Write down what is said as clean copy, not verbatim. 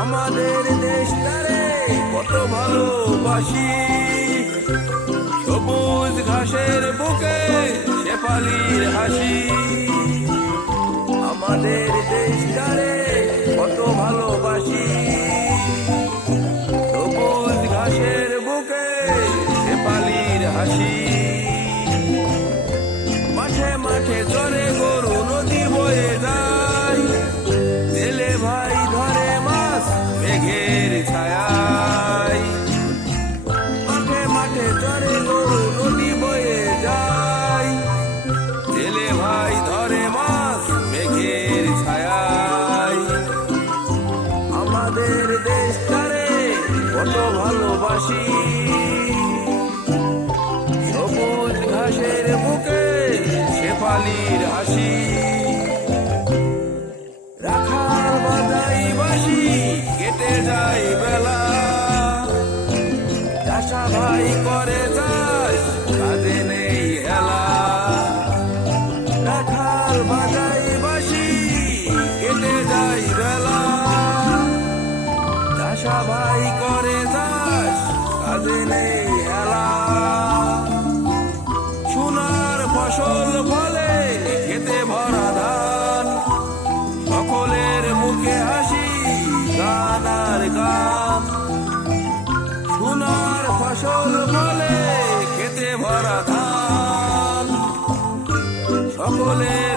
আমাদের দেশটারে কত ভালোবাসি, সবুজ ঘাসের বুকে শেফালির হাসি। আমাদের দেশটারে কত ভালোবাসি, সবুজ ঘাসের বুকে শেফালির হাসি। মাঠে মাঠে চরে গরু, নদী বয়ে যায়, জেলে ভাই ধরে মাছ মেঘের ছায়ায়। মাঠে মাঠে চরে গরু, নদী বয়ে যায়, জেলে ভাই ধরে মাছ মেঘের ছায়ায়। আমাদের দেশটারে কত ভালোবাসি, সবুজ ঘাসের বুকে শেফালির হাসি। রাখাল বাজাই বাঁশি, কেটে যায় বেলা, চাষা ভাই করে চাষ, কাজে নেই হেলা। রাখাল বাজাই বাঁশি, কেটে যায় বেলা, চাষা ভাই করে চাষ, কাজে নেই হেলা। সোনার ফসল ফলে খেতে ভরা ধান, সকলের মুখে হাসি, গান আর গান। সোনার ফসল ফলে খেতে ভরা ধান, সকলের